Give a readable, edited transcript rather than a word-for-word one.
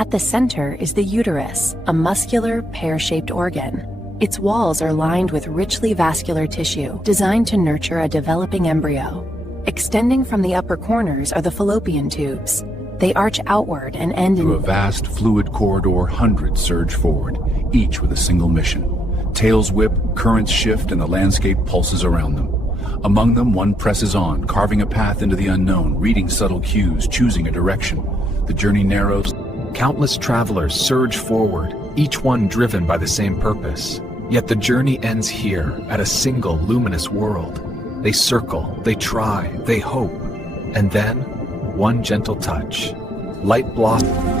At the center is the uterus, a muscular, pear-shaped organ. Its walls are lined with richly vascular tissue designed to nurture a developing embryo. Extending from the upper corners are the fallopian tubes. They arch outward and end in Through a vast fluid corridor, hundreds surge forward, each with a single mission. Tails whip, currents shift, and the landscape pulses around them. Among them, one presses on, carving a path into the unknown, reading subtle cues, choosing a direction. The journey narrows. Countless travelers surge forward, each one driven by the same purpose. Yet the journey ends here, at a single luminous world. They circle, they try, they hope. And then, one gentle touch. Light blossoms.